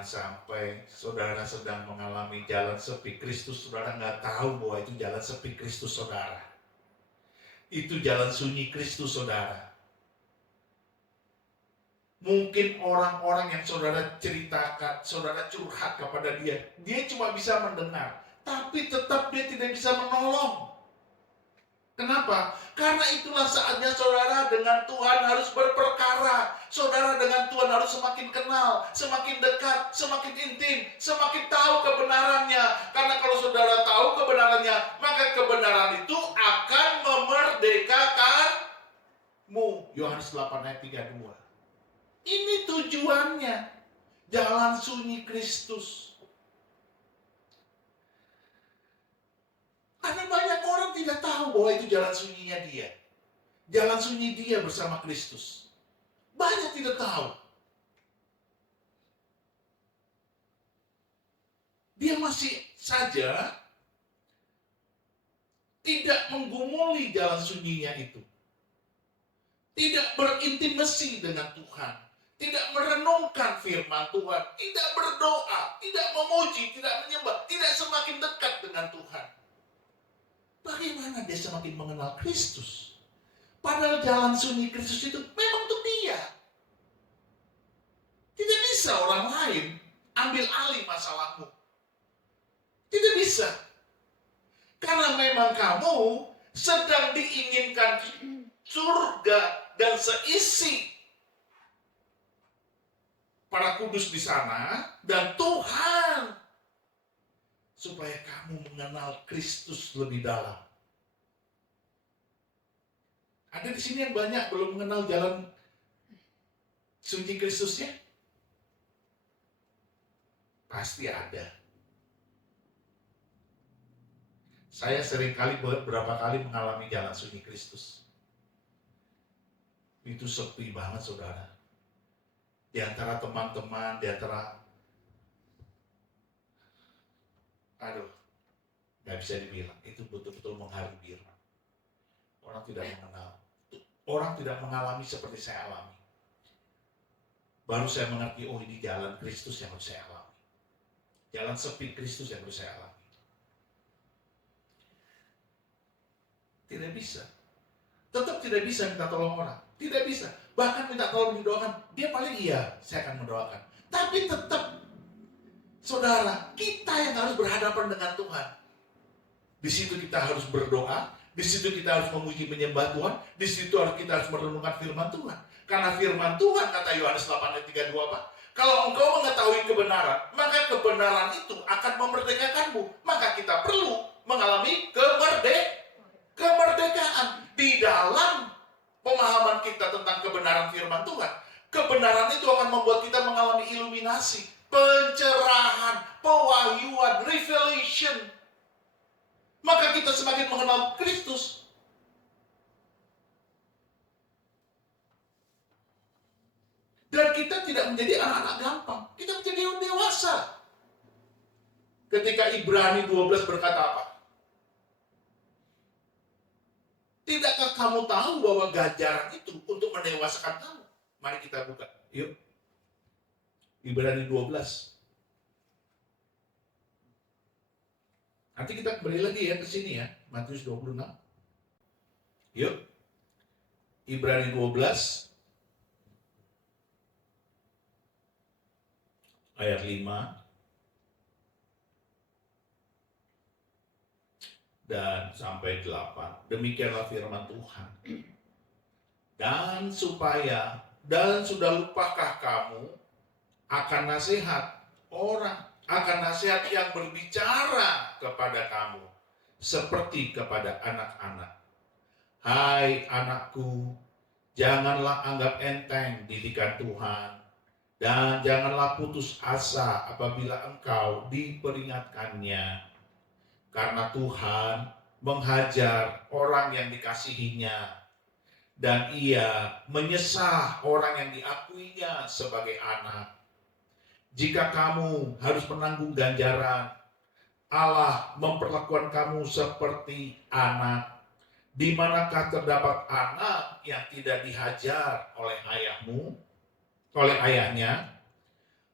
Jangan sampai saudara sedang mengalami jalan sepi Kristus, saudara nggak tahu bahwa itu jalan sepi Kristus saudara. Itu jalan sunyi Kristus saudara. Mungkin orang-orang yang saudara ceritakan, saudara curhat kepada dia, dia cuma bisa mendengar, tapi tetap dia tidak bisa menolong. Kenapa? Karena itulah saatnya saudara dengan Tuhan harus berperkara. Saudara dengan Tuhan harus semakin kenal, semakin dekat, semakin intim, semakin tahu kebenarannya. Karena kalau saudara tahu kebenarannya, maka kebenaran itu akan memerdekakanmu. Yohanes 8 ayat 32. Ini tujuannya. Jalan sunyi Kristus. Karena banyak orang tidak tahu bahwa itu jalan sunyinya dia. Jalan sunyi dia bersama Kristus. Banyak tidak tahu. Dia masih saja tidak menggumuli jalan sunyinya itu. Tidak berintimasi dengan Tuhan. Tidak merenungkan firman Tuhan. Tidak berdoa. Tidak memuji. Tidak menyembah. Tidak semakin dekat dengan Tuhan. Bagaimana dia semakin mengenal Kristus? Padahal jalan sunyi Kristus itu memang untuk dia. Tidak bisa orang lain ambil alih masalahmu. Tidak bisa. Karena memang kamu sedang diinginkan surga dan seisi para kudus di sana dan Tuhan, supaya kamu mengenal Kristus lebih dalam. Ada di sini yang banyak belum mengenal jalan sunyi Kristusnya? Pasti ada. Saya seringkali beberapa kali mengalami jalan sunyi Kristus. Itu sepi banget saudara. Di antara teman-teman, di antara gak bisa dibilang, itu betul-betul mengharu biru. Orang tidak mengenal, orang tidak mengalami seperti saya alami. Baru saya mengerti, oh ini jalan Kristus yang harus saya alami. Jalan sepi Kristus yang harus saya alami. Tidak bisa. Tetap tidak bisa minta tolong orang. Tidak bisa. Bahkan minta tolong didoakan, dia paling iya, saya akan mendoakan. Tapi tetap, saudara, kita yang harus berhadapan dengan Tuhan. Di situ kita harus berdoa, di situ kita harus memuji menyembah Tuhan, di situ kita harus merenungkan firman Tuhan. Karena firman Tuhan, kata Yohanes 8 ayat 32, Pak, kalau engkau mengetahui kebenaran, maka kebenaran itu akan memerdekakanmu. Maka kita perlu mengalami kemerdekaan di dalam pemahaman kita tentang kebenaran firman Tuhan. Kebenaran itu akan membuat kita mengalami iluminasi, pencerahan, pewahyuan, revelation. Maka kita semakin mengenal Kristus. Dan kita tidak menjadi anak-anak gampang. Kita menjadi orang dewasa. Ketika Ibrani 12 berkata apa? Tidakkah kamu tahu bahwa ganjaran itu untuk mendewasakan kamu? Mari kita buka. Yuk. Ibrani 12. Nanti kita kembali lagi ya ke sini ya. Matius 26. Yuk. Ibrani 12. Ayat 5. Dan sampai 8. Demikianlah firman Tuhan. Dan sudah lupakah kamu akan nasihat orang, akan nasihat yang berbicara kepada kamu seperti kepada anak-anak. Hai anakku, janganlah anggap enteng didikan Tuhan, dan janganlah putus asa apabila engkau diperingatkannya. Karena Tuhan menghajar orang yang dikasihinya, dan ia menyesah orang yang diakuinya sebagai anak. Jika kamu harus menanggung ganjaran, Allah memperlakukan kamu seperti anak. Di manakah terdapat anak yang tidak dihajar oleh ayahnya?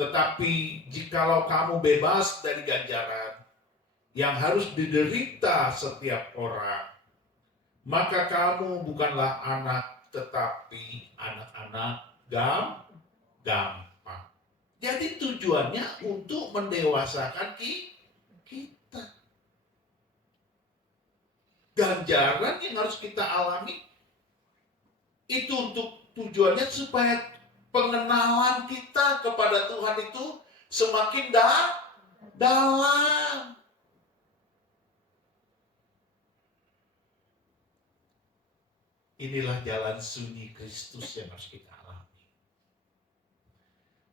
Tetapi jikalau kamu bebas dari ganjaran yang harus diderita setiap orang, maka kamu bukanlah anak, tetapi anak-anak gampang. Jadi tujuannya untuk mendewasakan kita. Ganjaran yang harus kita alami itu untuk tujuannya supaya pengenalan kita kepada Tuhan itu semakin dalam. Inilah jalan sunyi Kristus yang harus kita alami.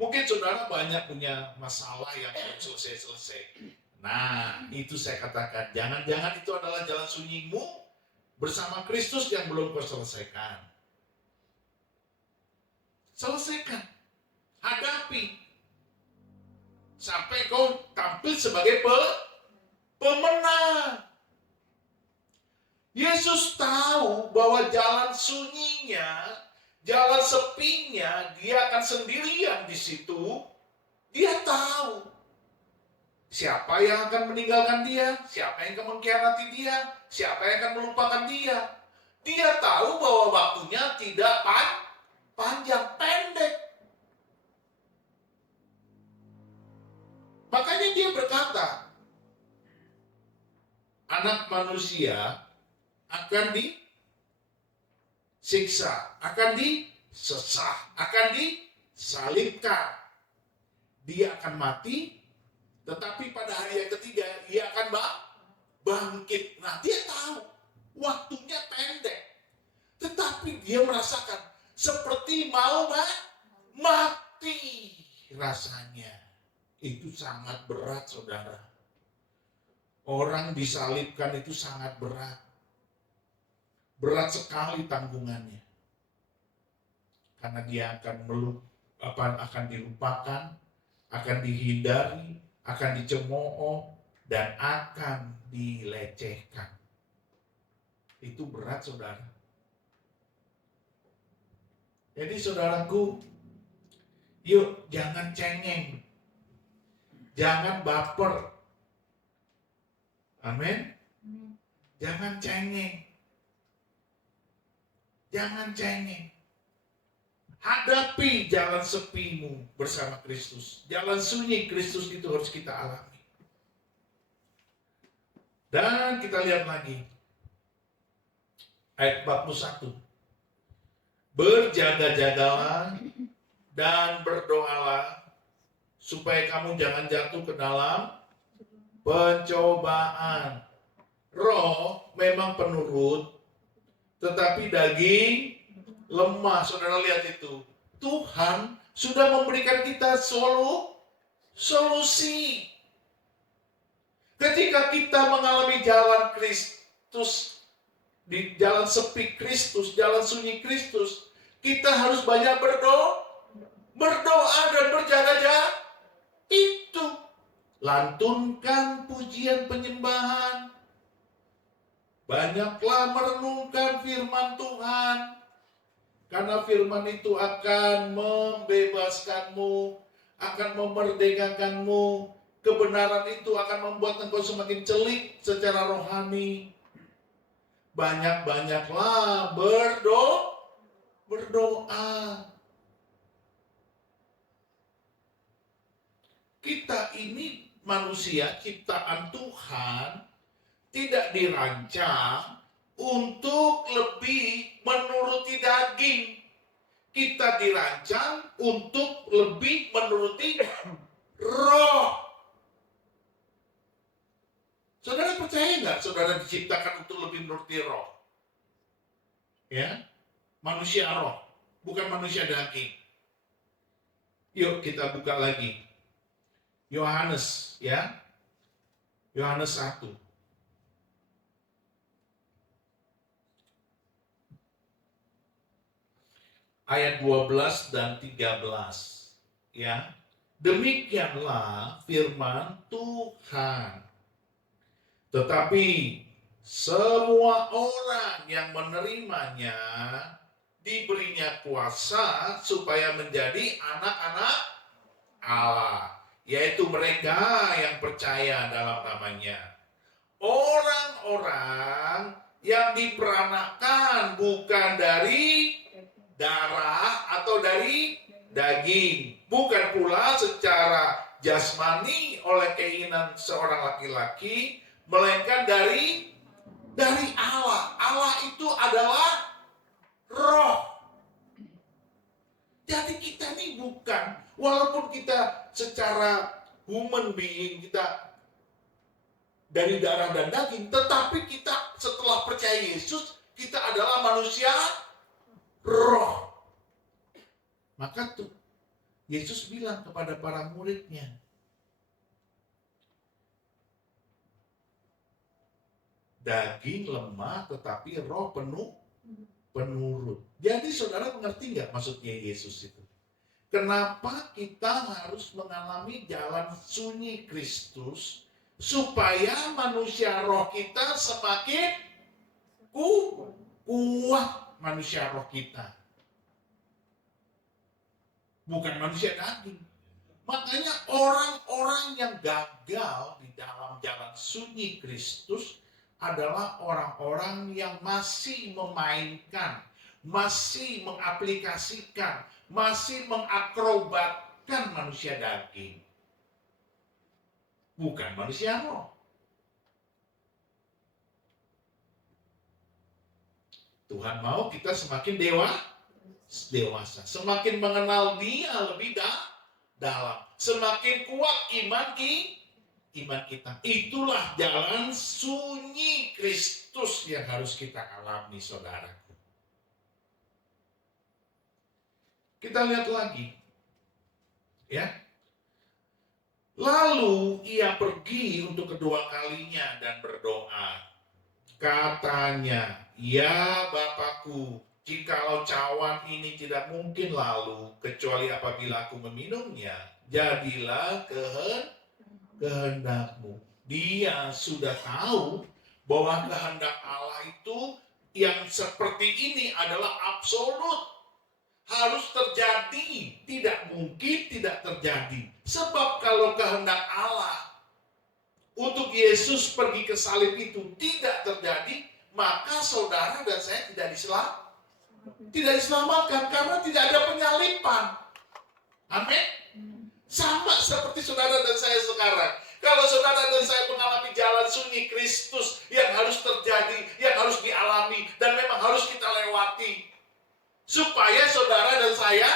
Mungkin saudara banyak punya masalah yang belum selesai-selesai. Nah, itu saya katakan, jangan-jangan itu adalah jalan sunyimu bersama Kristus yang belum kau selesaikan. Selesaikan, hadapi, sampai kau tampil sebagai pemenang. Yesus tahu bahwa jalan sunyinya, jalan sepinya, dia akan sendirian di situ. Dia tahu siapa yang akan meninggalkan dia, siapa yang akan mengkhianati dia, siapa yang akan melupakan dia. Dia tahu bahwa waktunya tidak panjang, pendek. Makanya dia berkata, anak manusia akan disiksa, akan disesah, akan disalibkan. Dia akan mati, tetapi pada hari yang ketiga ia akan bangkit. Nah, dia tahu waktunya pendek, tetapi dia merasakan seperti mau mati rasanya. Itu sangat berat, saudara. Orang disalibkan itu sangat berat. Berat sekali tanggungannya. Karena dia akan dilupakan, akan dihindari, akan dicemooh, dan akan dilecehkan. Itu berat, saudara. Jadi saudaraku, yuk jangan cengeng, jangan baper. Amin. Jangan cengeng. Jangan cengeng. Hadapi jalan sepimu bersama Kristus. Jalan sunyi Kristus itu harus kita alami. Dan kita lihat lagi. Ayat 41. Berjaga-jagalah dan berdoalah supaya kamu jangan jatuh ke dalam pencobaan. Roh memang penurut, tetapi daging lemah. Saudara lihat itu. Tuhan sudah memberikan kita solusi. Ketika kita mengalami jalan Kristus, di jalan sepi Kristus, jalan sunyi Kristus, kita harus banyak berdoa dan berjaga-jaga. Itu. Lantunkan pujian penyembahan. Banyaklah merenungkan firman Tuhan. Karena firman itu akan membebaskanmu, akan memerdekakanmu. Kebenaran itu akan membuat engkau semakin celik secara rohani. Banyak-banyaklah berdoa. Kita ini manusia ciptaan Tuhan, tidak dirancang untuk lebih menuruti daging. Kita dirancang untuk lebih menuruti roh. Saudara percaya nggak saudara diciptakan untuk lebih menuruti roh? Ya, manusia roh, bukan manusia daging. Yuk kita buka lagi. Yohanes, ya. Yohanes 1. Ayat 12 dan 13. Ya. Demikianlah firman Tuhan. Tetapi semua orang yang menerimanya diberinya kuasa supaya menjadi anak-anak Allah, yaitu mereka yang percaya dalam namanya. Orang-orang yang diperanakan bukan dari darah atau dari daging, bukan pula secara jasmani oleh keinginan seorang laki-laki, melainkan dari Allah. Allah itu adalah roh. Jadi kita ini bukan, walaupun kita secara human being, kita dari darah dan daging, tetapi kita setelah percaya Yesus, kita adalah manusia roh. Maka tuh Yesus bilang kepada para muridnya, daging lemah tetapi roh penurut. Jadi saudara mengerti nggak maksudnya Yesus itu? Kenapa kita harus mengalami jalan sunyi Kristus supaya manusia roh kita semakin kuat, manusia roh kita, bukan manusia daging. Makanya orang-orang yang gagal di dalam jalan sunyi Kristus adalah orang-orang yang masih memainkan, masih mengaplikasikan, masih mengakrobatkan manusia daging, bukan manusia roh. Tuhan mau kita semakin dewasa, semakin mengenal Dia lebih dalam, semakin kuat iman kita. Itulah jalan sunyi Kristus yang harus kita alami, saudaraku. Kita lihat lagi, ya. Lalu ia pergi untuk kedua kalinya dan berdoa. Katanya, ya Bapakku, jikalau cawan ini tidak mungkin lalu, kecuali apabila aku meminumnya, jadilah kehendakmu. Dia sudah tahu bahwa kehendak Allah itu yang seperti ini adalah absolut, harus terjadi, tidak mungkin tidak terjadi. Sebab kalau kehendak Allah untuk Yesus pergi ke salib itu tidak terjadi, maka saudara dan saya tidak diselamatkan karena tidak ada penyalipan. Amin. Sama seperti saudara dan saya sekarang. Kalau saudara dan saya mengalami jalan sunyi Kristus yang harus terjadi, yang harus dialami, dan memang harus kita lewati, supaya saudara dan saya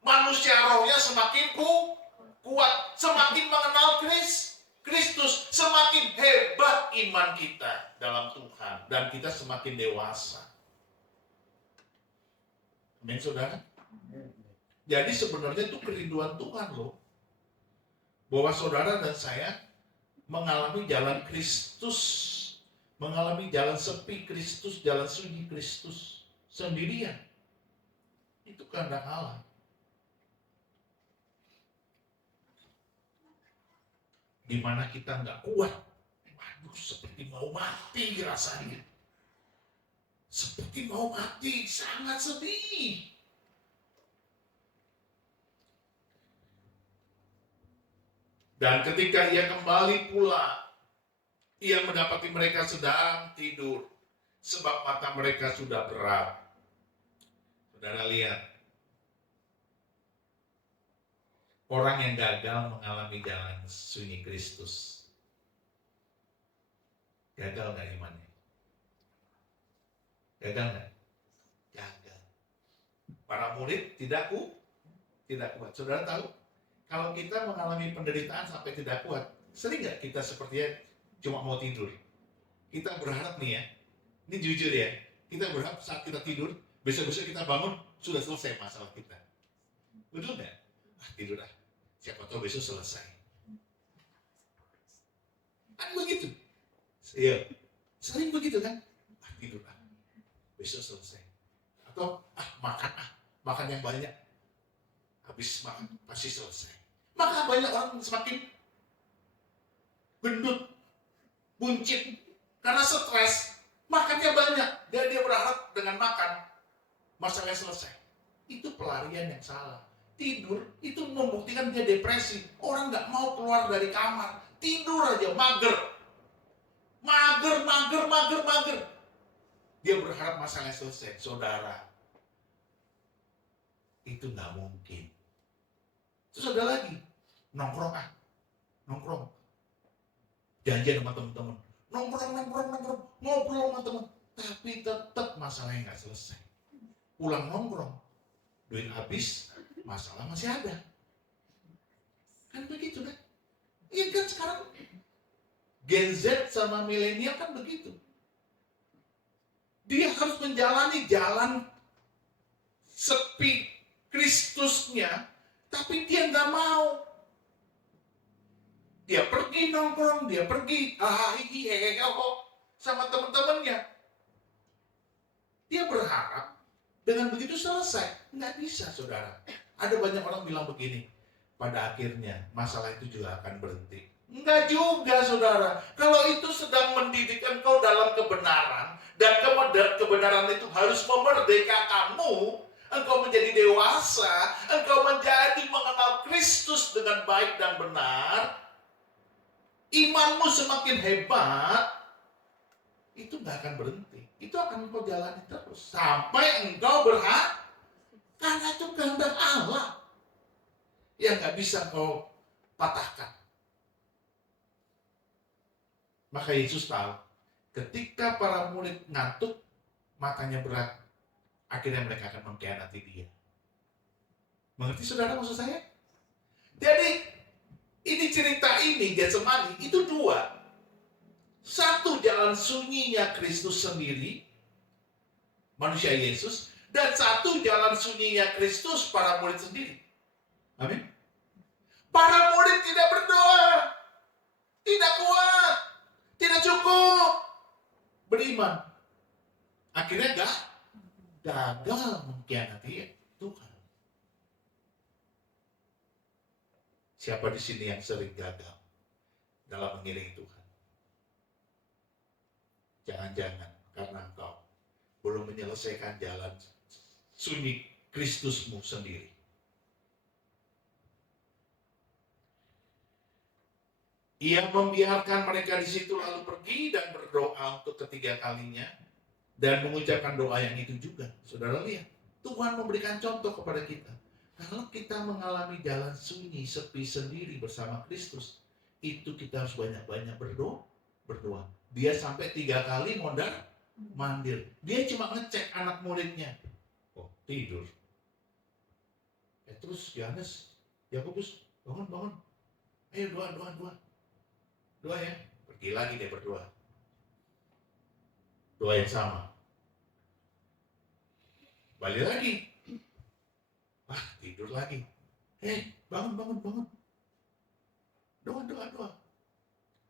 manusia rohnya semakin kuat, semakin mengenal Kristus, semakin hebat iman kita dalam Tuhan, dan kita semakin dewasa. Amin, saudara. Jadi sebenarnya itu kerinduan Tuhan loh, bahwa saudara dan saya mengalami jalan Kristus, mengalami jalan sepi Kristus, jalan sunyi Kristus sendirian. Itu kehendak Allah. Di mana kita nggak kuat, waduh, seperti mau mati rasanya, seperti mau mati, sangat sedih. Dan ketika ia kembali pula, ia mendapati mereka sedang tidur, sebab mata mereka sudah berat. Saudara lihat, orang yang gagal mengalami jalan sunyi Kristus, gagal nggak imannya? Gagal nggak? Gagal. Para murid tidak kuat. Saudara tahu, kalau kita mengalami penderitaan sampai tidak kuat, sering nggak kita sepertinya cuma mau tidur? Kita berharap nih ya, ini jujur ya, kita berharap saat kita tidur, besok-besok kita bangun, sudah selesai masalah kita. Betul nggak? Tidur lah, siapa tahu besok selesai. Kan begitu? Iya, sering begitu kan? Tidur lah, besok selesai. Atau makan yang banyak, habis makan pasti selesai. Maka banyak orang semakin gendut, buncit, karena stres, makannya banyak. Dan dia berharap dengan makan masalahnya selesai. Itu pelarian yang salah. tidur, itu membuktikan dia depresi. Orang nggak mau keluar dari kamar, tidur aja, mager. Mager. Dia berharap masalahnya selesai. Saudara, itu nggak mungkin. Terus ada lagi, nongkrong. Janjian sama teman-teman. Nongkrong, ngobrol sama teman. Tapi tetap masalahnya nggak selesai. Pulang nongkrong, duit habis, masalah masih ada. Kan begitu kan? Iya kan sekarang Gen Z sama milenial kan begitu. Dia harus menjalani jalan sepi Kristusnya, tapi dia nggak mau. Dia pergi nongkrong, dia pergi sama teman-temannya. Dia berharap dengan begitu selesai. Nggak bisa, saudara. Ada banyak orang bilang begini, pada akhirnya masalah itu juga akan berhenti. Enggak juga, saudara. Kalau itu sedang mendidik engkau dalam kebenaran, dan kebenaran itu harus memerdekakanmu, engkau menjadi dewasa, engkau menjadi mengenal Kristus dengan baik dan benar, imanmu semakin hebat, itu nggak akan berhenti. Itu akan engkau jalani terus sampai engkau berhak, karena itu kehendak Allah yang nggak bisa engkau patahkan. Maka Yesus tahu, ketika para murid ngantuk, matanya berat, akhirnya mereka akan mengkhianati dia. Mengerti saudara maksud saya? Jadi ini cerita ini Getsemani itu dua. Satu, jalan sunyinya Kristus sendiri, manusia Yesus, dan satu, jalan sunyinya Kristus, para murid sendiri. Amin. Para murid tidak berdoa, tidak kuat, tidak cukup beriman. Akhirnya gagal mengkhianati Tuhan. Siapa di sini yang sering gagal dalam mengiringi Tuhan? Jangan-jangan karena engkau belum menyelesaikan jalan sunyi Kristusmu sendiri. Ia membiarkan mereka di situ lalu pergi dan berdoa untuk ketiga kalinya dan mengucapkan doa yang itu juga. Saudara lihat, Tuhan memberikan contoh kepada kita. Kalau kita mengalami jalan sunyi sepi sendiri bersama Kristus, itu kita harus banyak-banyak berdoa. Dia sampai 3 kali mondar-mandir. Dia cuma ngecek anak muridnya. Oh, tidur. Terus Yohanes, Yakobus, bangun. Ayo doa. Doa ya. Pergi lagi dia berdoa. Doa yang sama. Balik lagi. Tidur lagi. Bangun. Doa.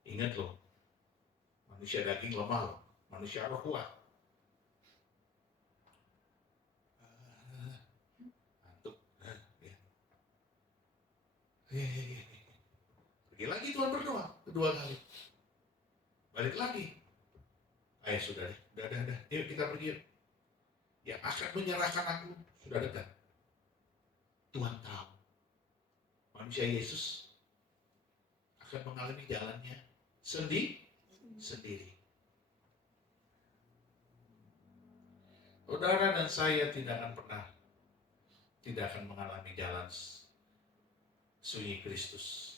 Ingat loh. Manusia daging lemah loh. Manusia roh kuat. Antuk. Pergi lagi Tuhan berdoa. Kedua kali. Balik lagi. Ayo sudah deh. Udah. Yuk kita pergi yuk. Yang akan menyerahkan aku sudah dekat. Tuhan tahu. Manusia Yesus akan mengalami jalannya sendiri. Saudara dan saya tidak akan mengalami jalan sunyi Kristus.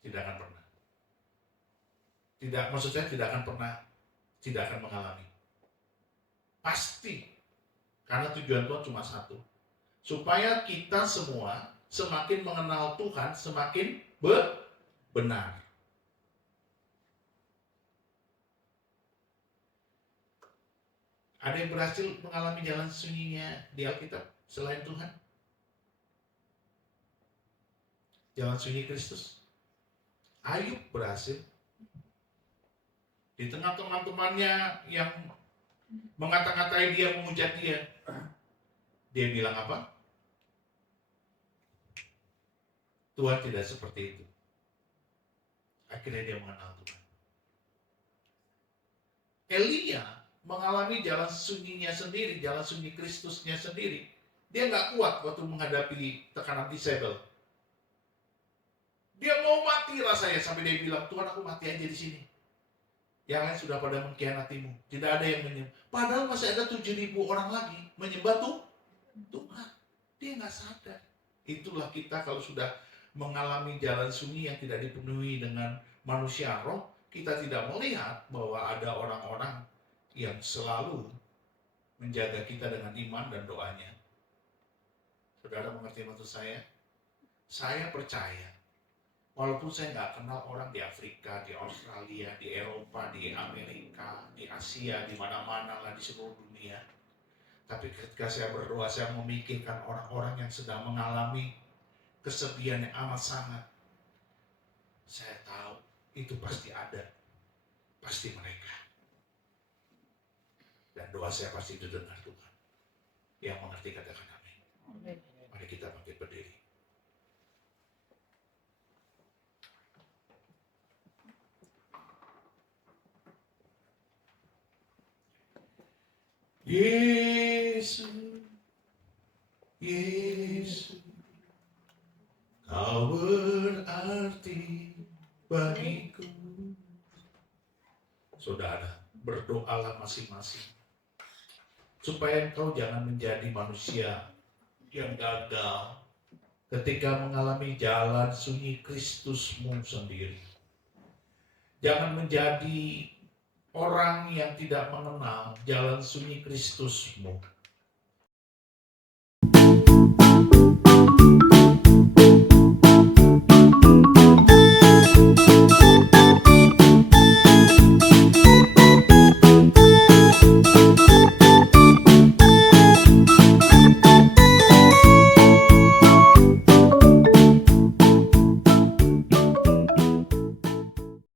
Tidak akan pernah. Tidak akan mengalami. Pasti. Karena tujuan Tuhan cuma satu. Supaya kita semua semakin mengenal Tuhan, semakin benar. Ada yang berhasil mengalami jalan sunyinya di Alkitab selain Tuhan? Jalan sunyi Kristus. Ayub berhasil. Di tengah teman-temannya yang mengata-ngatai dia, menghujat dia, dia bilang apa? Tuhan tidak seperti itu. Akhirnya dia mengenal Tuhan. Elia mengalami jalan sunyinya sendiri, jalan sunyi Kristusnya sendiri. Dia nggak kuat waktu menghadapi tekanan disabel. Dia mau mati rasanya sampai dia bilang, Tuhan aku mati aja di sini. Yang lain sudah pada mengkhianatimu. Tidak ada yang menyembah. Padahal masih ada 7.000 orang lagi menyembah Tuhan. Dia nggak sadar. Itulah kita kalau sudah mengalami jalan sunyi yang tidak dipenuhi dengan manusia roh, kita tidak melihat bahwa ada orang-orang yang selalu menjaga kita dengan iman dan doanya. Saudara mengerti maksud saya? Saya percaya, walaupun saya nggak kenal orang di Afrika, di Australia, di Eropa, di Amerika, di Asia, di mana-mana lah di seluruh dunia. Tapi ketika saya berdoa, saya memikirkan orang-orang yang sedang mengalami kesedihan yang amat sangat. Saya tahu itu pasti ada, pasti mereka. Dan doa saya pasti didengar Tuhan. Yang mengerti katakan amin. Mari kita bangkit berdiri. Yesus, Yesus, Kau berarti bagiku. Saudara, berdoalah masing-masing supaya engkau jangan menjadi manusia yang gagal ketika mengalami jalan sunyi Kristusmu sendiri. Jangan menjadi orang yang tidak mengenal jalan sunyi Kristusmu.